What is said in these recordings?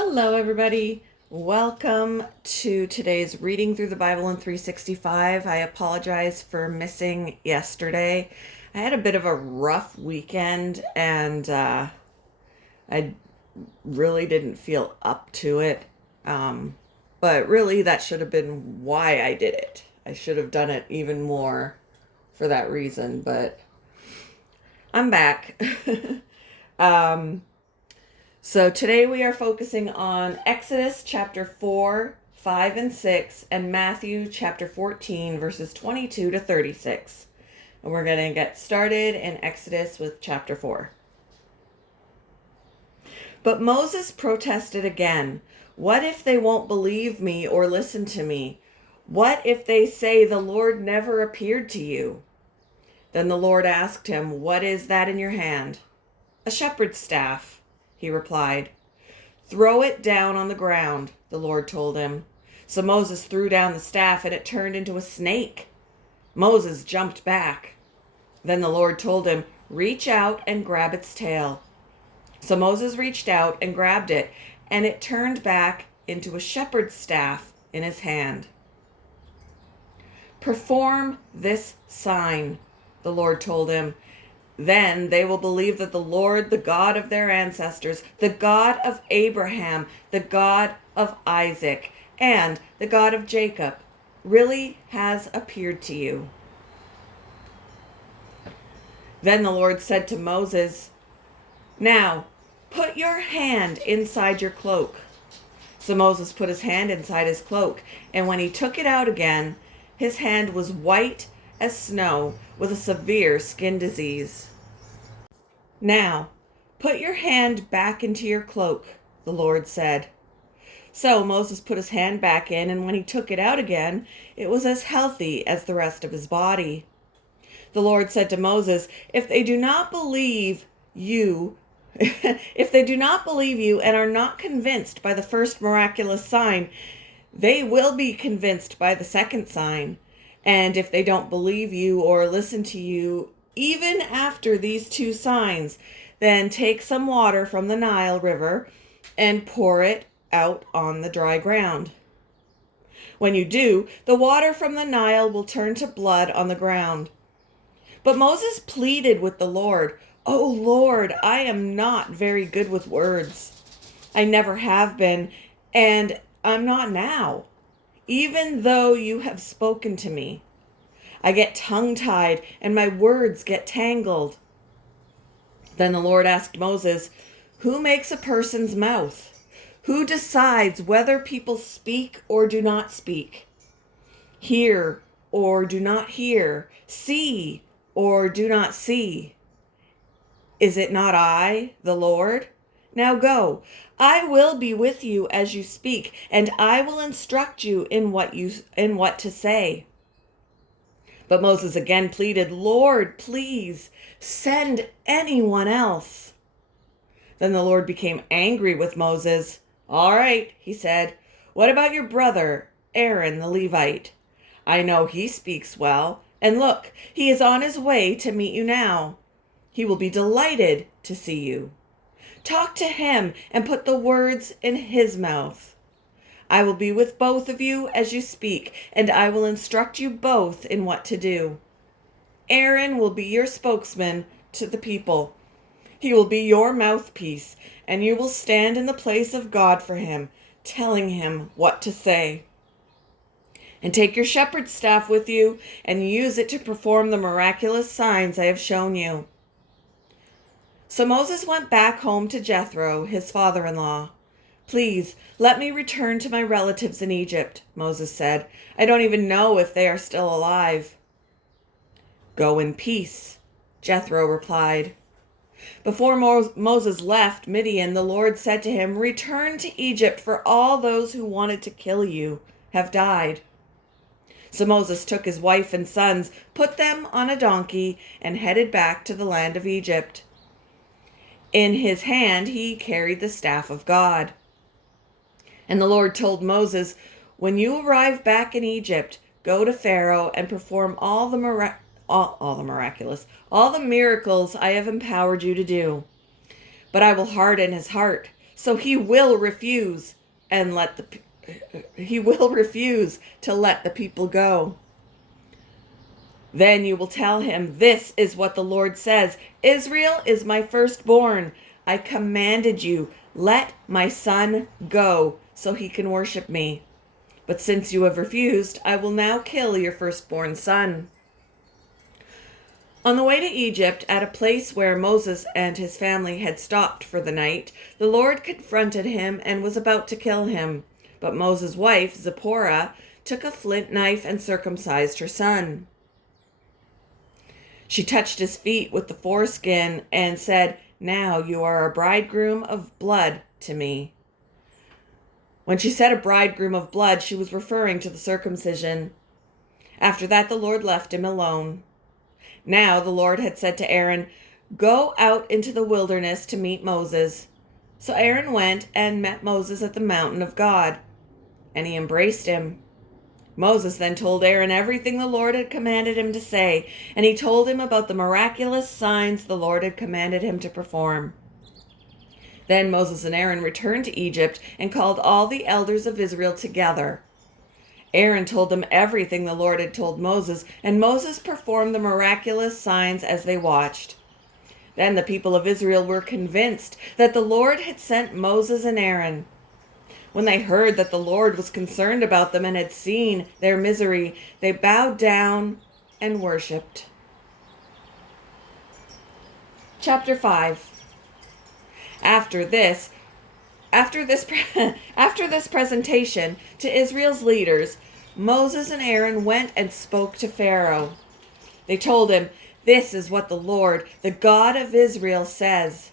Hello, everybody. Welcome to today's Reading Through the Bible in 365. I apologize for missing yesterday. I had a bit of a rough weekend and I really didn't feel up to it. But really, that should have been why I did it. I should have done it even more for that reason, but I'm back. um, So today we are focusing on Exodus chapter 4, 5, and 6, and Matthew chapter 14, verses 22 to 36. And we're going to get started in Exodus with chapter 4. But Moses protested again. What if they won't believe me or listen to me? What if they say the Lord never appeared to you? Then the Lord asked him, What is that in your hand? A shepherd's staff, he replied. Throw it down on the ground, the Lord told him. So Moses threw down the staff and it turned into a snake. Moses jumped back. Then the Lord told him, Reach out and grab its tail. So Moses reached out and grabbed it, and it turned back into a shepherd's staff in his hand. Perform this sign, the Lord told him. Then they will believe that the Lord, the God of their ancestors, the God of Abraham, the God of Isaac, and the God of Jacob, really has appeared to you. Then the Lord said to Moses, Now, put your hand inside your cloak. So Moses put his hand inside his cloak, and when he took it out again, his hand was white as snow with a severe skin disease. Now, put your hand back into your cloak, the Lord said. So Moses put his hand back in, and when he took it out again, it was as healthy as the rest of his body. The Lord said to Moses, If they do not believe you and are not convinced by the first miraculous sign, they will be convinced by the second sign. And if they don't believe you or listen to you, even after these two signs, then take some water from the Nile River and pour it out on the dry ground. When you do, the water from the Nile will turn to blood on the ground. But Moses pleaded with the Lord, Oh Lord, I am not very good with words. I never have been, and I'm not now, even though you have spoken to me. I get tongue-tied and my words get tangled. Then the Lord asked Moses, Who makes a person's mouth? Who decides whether people speak or do not speak? Hear or do not hear? See or do not see? Is it not I, the Lord? Now go. I will be with you as you speak, and I will instruct you in what to say. But Moses again pleaded, Lord, please send anyone else. Then the Lord became angry with Moses. All right, he said, what about your brother, Aaron the Levite? I know he speaks well, and look, he is on his way to meet you now. He will be delighted to see you. Talk to him and put the words in his mouth. I will be with both of you as you speak, and I will instruct you both in what to do. Aaron will be your spokesman to the people. He will be your mouthpiece, and you will stand in the place of God for him, telling him what to say. And take your shepherd's staff with you and use it to perform the miraculous signs I have shown you. So Moses went back home to Jethro, his father-in-law. Please, let me return to my relatives in Egypt, Moses said. I don't even know if they are still alive. Go in peace, Jethro replied. Before Moses left Midian, the Lord said to him, Return to Egypt, for all those who wanted to kill you have died. So Moses took his wife and sons, put them on a donkey, and headed back to the land of Egypt. In his hand he carried the staff of God. And the Lord told Moses, When you arrive back in Egypt, go to Pharaoh and perform all the miracles I have empowered you to do. But I will harden his heart, So he will refuse he will refuse to let the people go. Then you will tell him, this is what the Lord says, Israel is my firstborn. I commanded you, let my son go so he can worship me. But since you have refused, I will now kill your firstborn son. On the way to Egypt, at a place where Moses and his family had stopped for the night, the Lord confronted him and was about to kill him. But Moses' wife, Zipporah, took a flint knife and circumcised her son. She touched his feet with the foreskin and said, now you are a bridegroom of blood to me. When she said a bridegroom of blood, she was referring to the circumcision. After that, the Lord left him alone. Now the Lord had said to Aaron, go out into the wilderness to meet Moses. So Aaron went and met Moses at the mountain of God, and he embraced him. Moses then told Aaron everything the Lord had commanded him to say, and he told him about the miraculous signs the Lord had commanded him to perform. Then Moses and Aaron returned to Egypt and called all the elders of Israel together. Aaron told them everything the Lord had told Moses, and Moses performed the miraculous signs as they watched. Then the people of Israel were convinced that the Lord had sent Moses and Aaron. When they heard that the Lord was concerned about them and had seen their misery, they bowed down and worshipped. Chapter 5. After this presentation to Israel's leaders, Moses and Aaron went and spoke to Pharaoh. They told him, this is what the Lord, the God of Israel, says.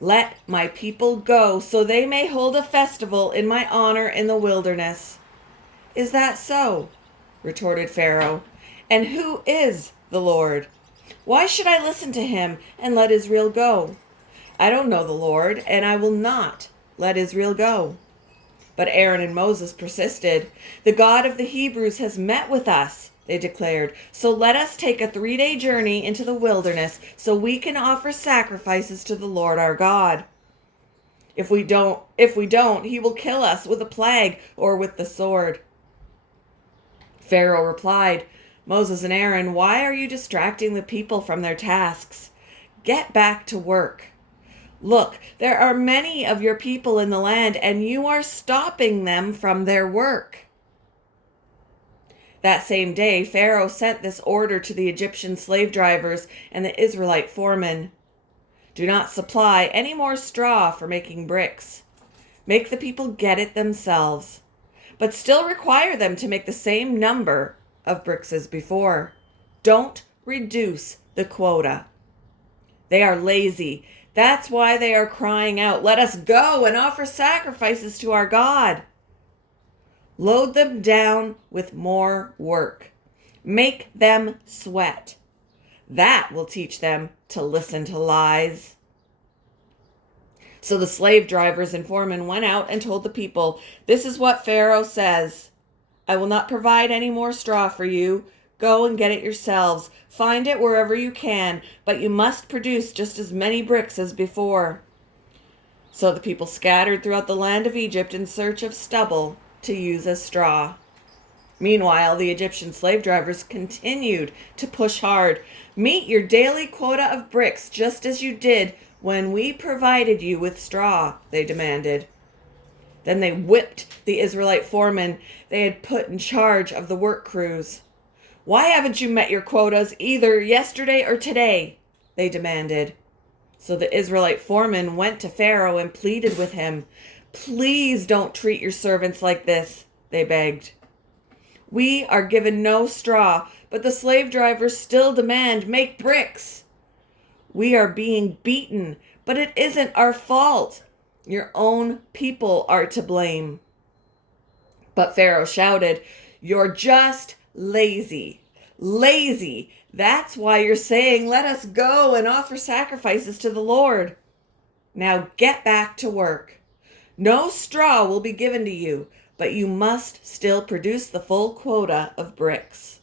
Let my people go so they may hold a festival in my honor in the wilderness. Is that so? Retorted Pharaoh. And who is the Lord? Why should I listen to him and let Israel go? I don't know the Lord, and I will not let Israel go. But Aaron and Moses persisted. The God of the Hebrews has met with us, they declared. So let us take a 3-day journey into the wilderness so we can offer sacrifices to the Lord our God. If we don't, he will kill us with a plague or with the sword. Pharaoh replied, Moses and Aaron, why are you distracting the people from their tasks? Get back to work. Look, there are many of your people in the land, and you are stopping them from their work. That same day, Pharaoh sent this order to the Egyptian slave drivers and the Israelite foremen. Do not supply any more straw for making bricks. Make the people get it themselves, but still require them to make the same number of bricks as before. Don't reduce the quota. They are lazy. That's why they are crying out, let us go and offer sacrifices to our God. Load them down with more work. Make them sweat. That will teach them to listen to lies. So the slave drivers and foremen went out and told the people, this is what Pharaoh says. I will not provide any more straw for you. Go and get it yourselves. Find it wherever you can, but you must produce just as many bricks as before. So the people scattered throughout the land of Egypt in search of stubble to use as straw. Meanwhile, the Egyptian slave drivers continued to push hard. Meet your daily quota of bricks just as you did when we provided you with straw, they demanded. Then they whipped the Israelite foremen they had put in charge of the work crews. Why haven't you met your quotas either yesterday or today? They demanded. So the Israelite foreman went to Pharaoh and pleaded with him. Please don't treat your servants like this, they begged. We are given no straw, but the slave drivers still demand make bricks. We are being beaten, but it isn't our fault. Your own people are to blame. But Pharaoh shouted, you're just lazy. Lazy. That's why you're saying, let us go and offer sacrifices to the Lord. Now get back to work. No straw will be given to you, but you must still produce the full quota of bricks.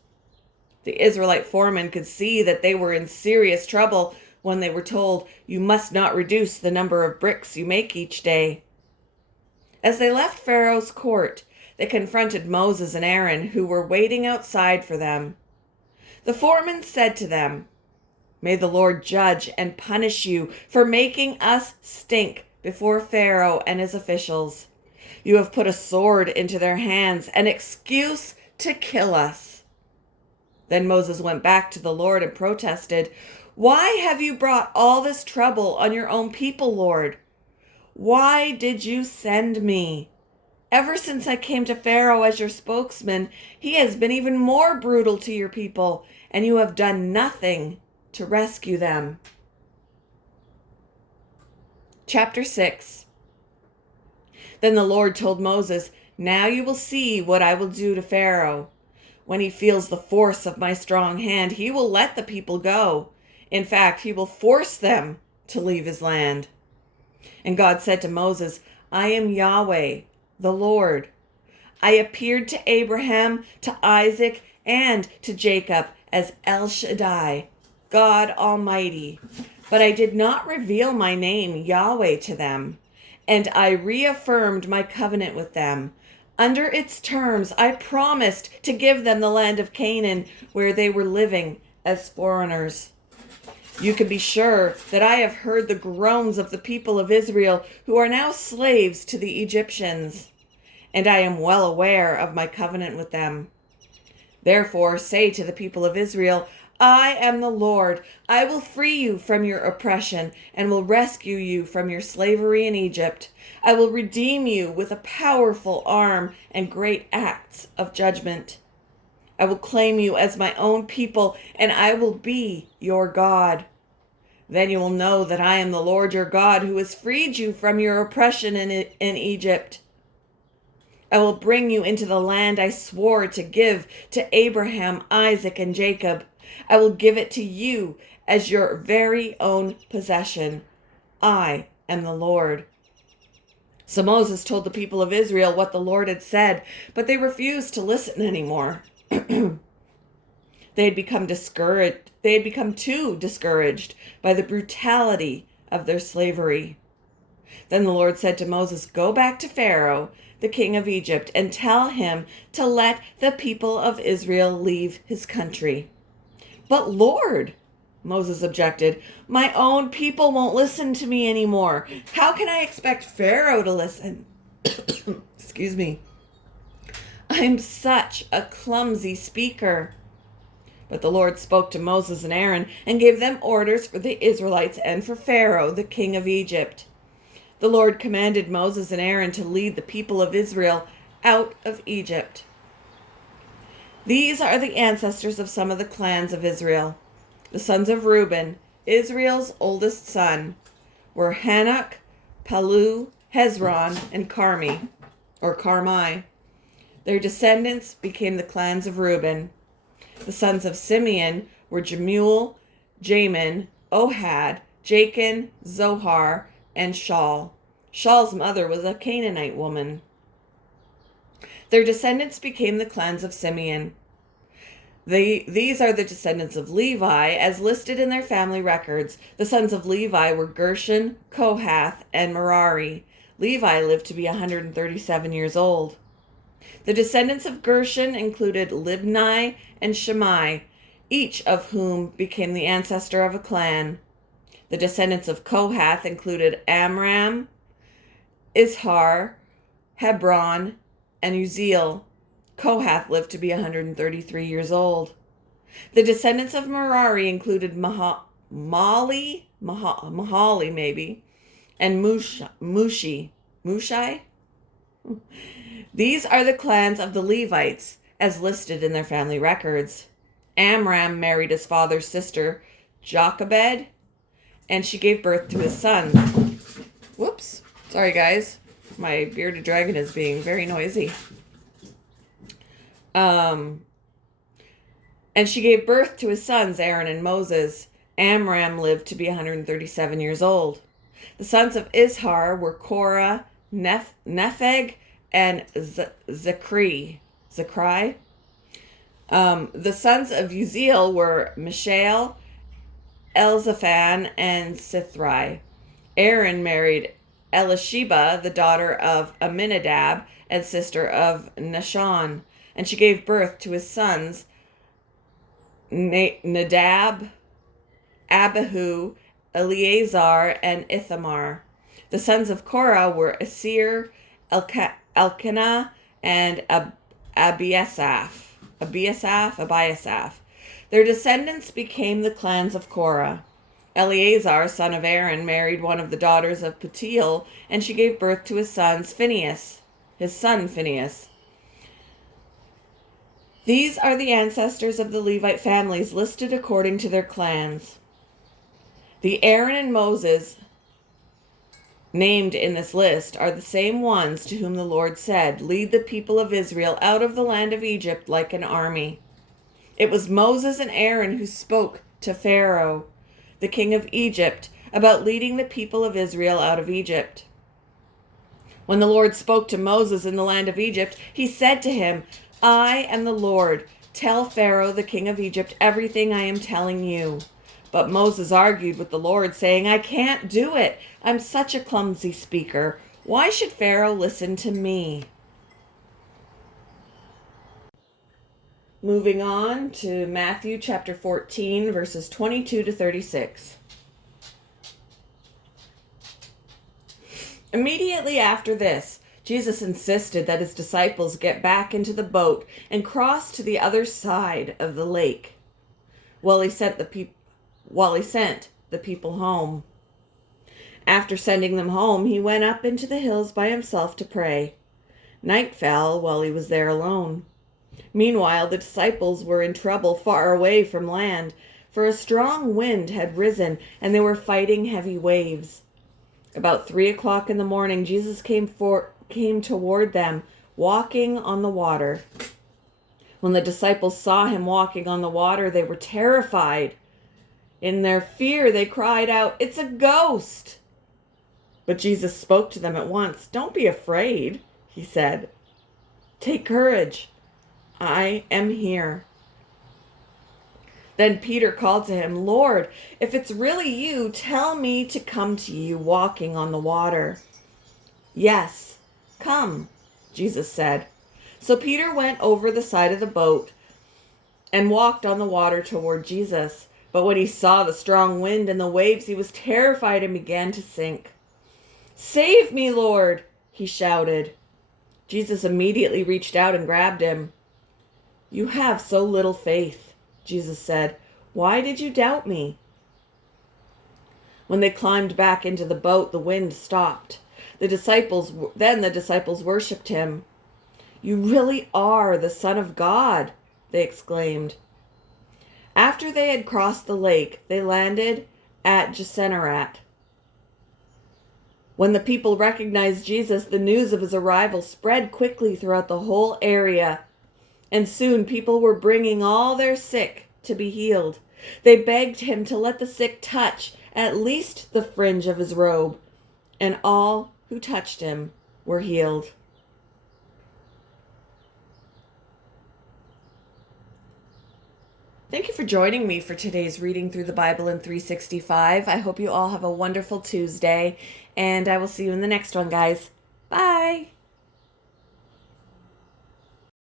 The Israelite foremen could see that they were in serious trouble when they were told, you must not reduce the number of bricks you make each day. As they left Pharaoh's court, they confronted Moses and Aaron, who were waiting outside for them. The foreman said to them, "May the Lord judge and punish you for making us stink before Pharaoh and his officials. You have put a sword into their hands, an excuse to kill us." Then Moses went back to the Lord and protested, "Why have you brought all this trouble on your own people, Lord? Why did you send me? Ever since I came to Pharaoh as your spokesman, he has been even more brutal to your people, and you have done nothing to rescue them." Chapter 6. Then the Lord told Moses, "Now you will see what I will do to Pharaoh. When he feels the force of my strong hand, he will let the people go. In fact, he will force them to leave his land." And God said to Moses, "I am Yahweh, the Lord. I appeared to Abraham, to Isaac, and to Jacob as El Shaddai, God Almighty. But I did not reveal my name, Yahweh, to them. And I reaffirmed my covenant with them. Under its terms, I promised to give them the land of Canaan, where they were living as foreigners. You can be sure that I have heard the groans of the people of Israel, who are now slaves to the Egyptians, and I am well aware of my covenant with them. Therefore say to the people of Israel, I am the Lord. I will free you from your oppression and will rescue you from your slavery in Egypt. I will redeem you with a powerful arm and great acts of judgment. I will claim you as my own people, and I will be your God. Then you will know that I am the Lord your God, who has freed you from your oppression in Egypt. I will bring you into the land I swore to give to Abraham, Isaac, and Jacob. I will give it to you as your very own possession. I am the Lord. So Moses told the people of Israel what the Lord had said, but they refused to listen anymore. They had become discouraged. They had become too discouraged by the brutality of their slavery. Then the Lord said to Moses, "Go back to Pharaoh, the king of Egypt, and tell him to let the people of Israel leave his country." "But Lord," Moses objected, "my own people won't listen to me anymore. How can I expect Pharaoh to listen?" Excuse me. "I'm such a clumsy speaker." But the Lord spoke to Moses and Aaron and gave them orders for the Israelites and for Pharaoh, the king of Egypt. The Lord commanded Moses and Aaron to lead the people of Israel out of Egypt. These are the ancestors of some of the clans of Israel. The sons of Reuben, Israel's oldest son, were Hanok, Palu, Hezron, and Carmi. Their descendants became the clans of Reuben. The sons of Simeon were Jemuel, Jamin, Ohad, Jachin, Zohar, and Shaul. Shaul's mother was a Canaanite woman. Their descendants became the clans of Simeon. These are the descendants of Levi, as listed in their family records. The sons of Levi were Gershon, Kohath, and Merari. Levi lived to be 137 years old. The descendants of Gershon included Libni and Shammai, each of whom became the ancestor of a clan. The descendants of Kohath included Amram, Ishar, Hebron, and Uzziel. Kohath lived to be 133 years old. The descendants of Merari included Mahali maybe, and Mushai. These are the clans of the Levites, as listed in their family records. Amram married his father's sister, Jochebed, and she gave birth to his sons. Whoops. Sorry, guys. My bearded dragon is being very noisy. And she gave birth to his sons, Aaron and Moses. Amram lived to be 137 years old. The sons of Ishar were Korah, Nepheg, and Zachri. The sons of Uzziel were Mishael, Elzaphan, and Sithri. Aaron married Elisheba, the daughter of Aminadab and sister of Nahshon, and she gave birth to his sons Nadab, Abihu, Eleazar, and Ithamar. The sons of Korah were Asir, Elkanah, and Abiasaph. Their descendants became the clans of Korah. Eleazar, son of Aaron, married one of the daughters of Putiel, and she gave birth to his son Phinehas. These are the ancestors of the Levite families listed according to their clans. The Aaron and Moses named in this list are the same ones to whom the Lord said, "Lead the people of Israel out of the land of Egypt like an army." It was Moses and Aaron who spoke to Pharaoh, the king of Egypt, about leading the people of Israel out of Egypt. When the Lord spoke to Moses in the land of Egypt, he said to him, "I am the Lord. Tell Pharaoh, the king of Egypt, everything I am telling you." But Moses argued with the Lord, saying, "I can't do it. I'm such a clumsy speaker. Why should Pharaoh listen to me?" Moving on to Matthew chapter 14, verses 22 to 36. Immediately after this, Jesus insisted that his disciples get back into the boat and cross to the other side of the lake while he sent the people home. After sending them home, he went up into the hills by himself to pray. Night fell while he was there alone. Meanwhile, the disciples were in trouble far away from land, for a strong wind had risen and they were fighting heavy waves. About 3:00 in the morning, Jesus came toward them, walking on the water. When the disciples saw him walking on the water, they were terrified. In their fear, they cried out, "It's a ghost!" But Jesus spoke to them at once. "Don't be afraid," he said. "Take courage. I am here." Then Peter called to him, "Lord, if it's really you, tell me to come to you walking on the water." "Yes, come," Jesus said. So Peter went over the side of the boat and walked on the water toward Jesus. But when he saw the strong wind and the waves, he was terrified and began to sink. "Save me, Lord," he shouted. Jesus immediately reached out and grabbed him. "You have so little faith," Jesus said. "Why did you doubt me?" When they climbed back into the boat, the wind stopped. The disciples worshipped him. "You really are the Son of God," they exclaimed. After they had crossed the lake, they landed at Gennesaret. When the people recognized Jesus, the news of his arrival spread quickly throughout the whole area, and soon people were bringing all their sick to be healed. They begged him to let the sick touch at least the fringe of his robe, and all who touched him were healed. Thank you for joining me for today's reading through the Bible in 365. I hope you all have a wonderful Tuesday, and I will see you in the next one, guys. Bye!